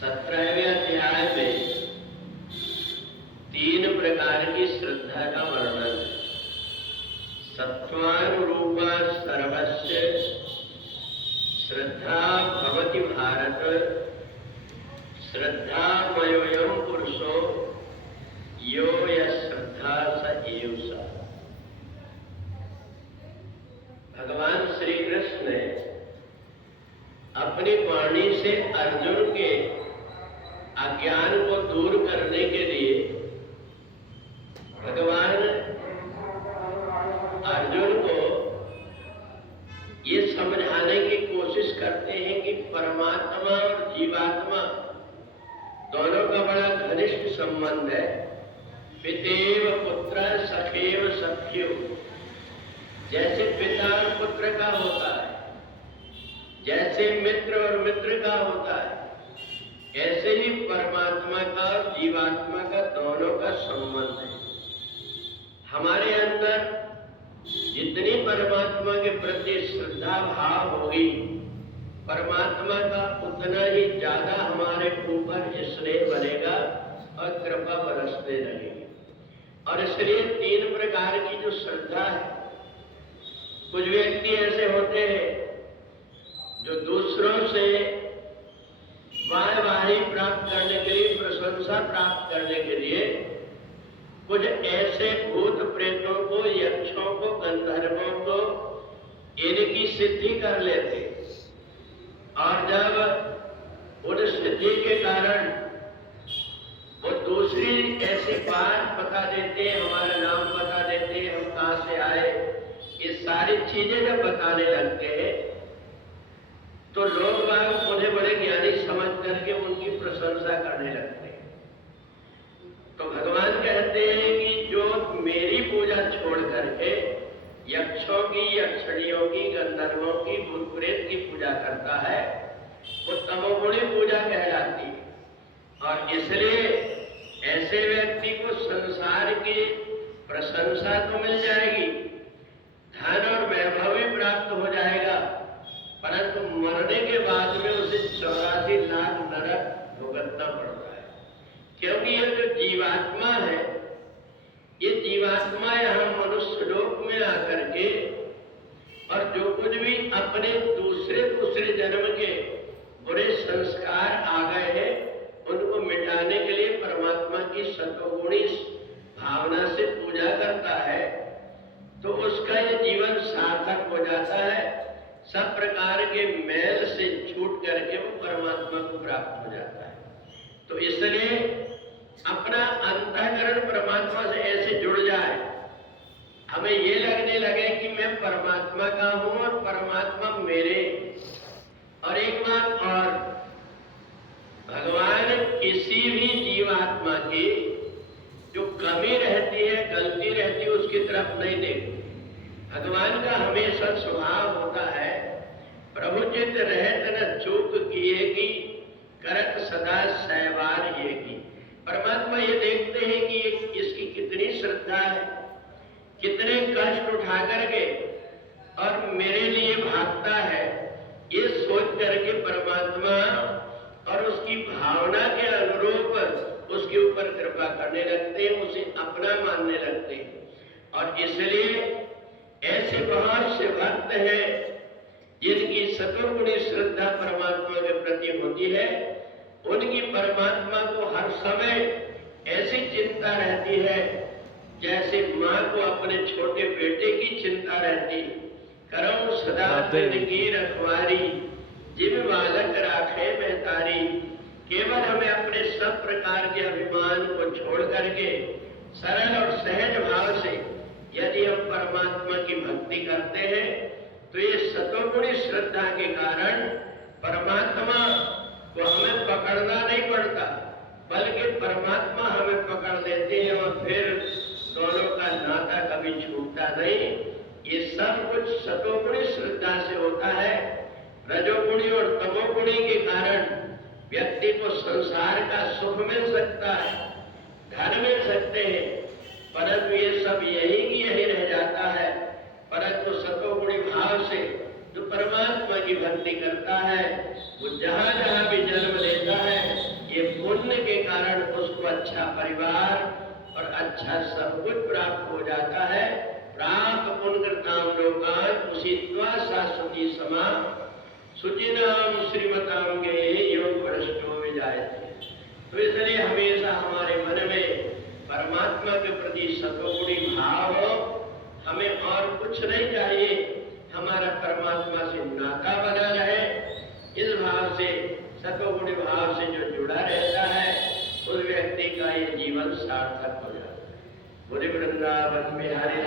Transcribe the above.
17वें अध्याय में 3 प्रकार की श्रद्धा का वर्णन है। सत्वानुरूपा सर्वस्य श्रद्धा भवति भारत, श्रद्धामयोऽयं पुरुषो यो यश्रद्धा स एव स। भगवान श्री कृष्ण ने अपनी वाणी से अर्जुन के अज्ञान को दूर करने के लिए भगवान अर्जुन को ये समझाने की कोशिश करते हैं कि परमात्मा और जीवात्मा दोनों का बड़ा घनिष्ठ संबंध है। पितेव पुत्र सखेव सख्यो, जैसे पिता और पुत्र का होता है, जैसे मित्र और मित्र का होता है, ऐसे ही परमात्मा का और जीवात्मा का दोनों का संबंध है। हमारे अंदर जितनी परमात्मा के प्रति श्रद्धा भाव होगी, परमात्मा का उतना ही ज्यादा हमारे ऊपर स्नेह बनेगा और कृपा बरसने लगेगी। और इसलिए 3 प्रकार की जो श्रद्धा है, कुछ व्यक्ति ऐसे होते हैं जो दूसरों से वाहवाही प्राप्त करने के लिए, प्रशंसा प्राप्त करने के लिए कुछ ऐसे भूत प्रेतों को, यक्षों को, गंधर्वों को इनकी सिद्धि कर लेते, और जब उन सिद्धि के कारण वो दूसरी ऐसी बात बता देते हैं, हमारा नाम बता देते हैं, हम कहां से आए, ये सारी चीजें जब बताने लगते हैं तो लोग बाग उन्हें बड़े ज्ञानी समझ करके उनकी प्रशंसा करने लगते हैं। तो भगवान कहते हैं कि जो मेरी पूजा छोड़ करके यक्षों की, यक्षणियों की, गंधर्वों की, भूत प्रेत की पूजा करता है, वो तमोगुणी पूजा कहलाती है। और इसलिए ऐसे व्यक्ति को संसार की प्रशंसा तो मिल जाएगी, धन और वैभव भी प्राप्त हो जाएगा, परंतु मरने के बाद में उसे 84 लाख नरक भुगतना पड़ता है। क्योंकि ये जो जीवात्मा है, ये जीवात्मा यहाँ मनुष्य लोक में आकर के और जो कुछ भी अपने दूसरे जन्म के बुरे संस्कार आ गए हैं, उनको मिटाने के लिए परमात्मा की सतोगुणी भावना से पूजा करता है, तो उसका ये जीवन सार्थक हो जाता है। सब प्रकार के मैल से छूट करके वो परमात्मा को प्राप्त हो जाता है। तो इसलिए अपना अंतःकरण परमात्मा से ऐसे जुड़ जाए, हमें ये लगने लगे कि मैं परमात्मा का हूं और परमात्मा मेरे। और एक बात और, भगवान किसी भी जीवात्मा की जो कमी रहती है, गलती रहती है, उसकी तरफ नहीं देखते। भगवान का हमेशा स्वभाव होता है, प्रभु चित रहत न चूक किए की, करत सदा सहवार ये की। परमात्मा ये देखते हैं कि इसकी कितनी श्रद्धा है, कितने कष्ट उठा करके और मेरे लिए भागता है, ये सोच करके परमात्मा और उसकी भावना के अनुरूप उसके ऊपर कृपा करने लगते हैं, उसे अपना मानने लगते हैं। और इसलिए ऐसे बहुत से भक्त हैं जिनकी सतोगुणी श्रद्धा परमात्मा के प्रति होती है, उनकी परमात्मा को हर समय ऐसी चिंता रहती है जैसे माँ को अपने छोटे बेटे की चिंता रहती है। करऊं सदा की रखवारी, जिम बालक राखे महतारी। केवल हमें अपने सब प्रकार के अभिमान को छोड़ करके सरल और सहज भाव से यदि हम परमात्मा की भक्ति करते हैं, तो ये सतोगुणी श्रद्धा के कारण परमात्मा को हमें पकड़ना नहीं पड़ता, बल्कि परमात्मा हमें पकड़ लेते हैं और फिर दोनों का नाता कभी छूटता नहीं। ये सब कुछ सतोगुणी श्रद्धा से होता है। रजोगुणी और तमोगुणी के कारण व्यक्ति को संसार का सुख मिल सकता है, धन मिल सकते हैं, परंतु ये सब यही की यही रह जाता है। परंतु सतोगुणी भाव से जो परमात्मा की भक्ति करता है, वो जहां जहां भी जन्म लेता है अच्छा परिवार और अच्छा सब कुछ प्राप्त हो जाता है। प्राप्त पुण्यकृताम लोकान उषित्वा शाश्वती समा शुचिनाम श्रीमताम गे योग भ्रष्टो विजायते। तो इसलिए हमेशा हमारे मन में परमात्मा के प्रति सतोगुणी भाव हो, हमें और कुछ नहीं चाहिए, हमारा परमात्मा से नाता बना रहे। इस भाव से, सतोगुणी भाव से जो जुड़ा रहता है उस व्यक्ति का ये जीवन सार्थक हो जाता है। बोले वृंदावन बिहारी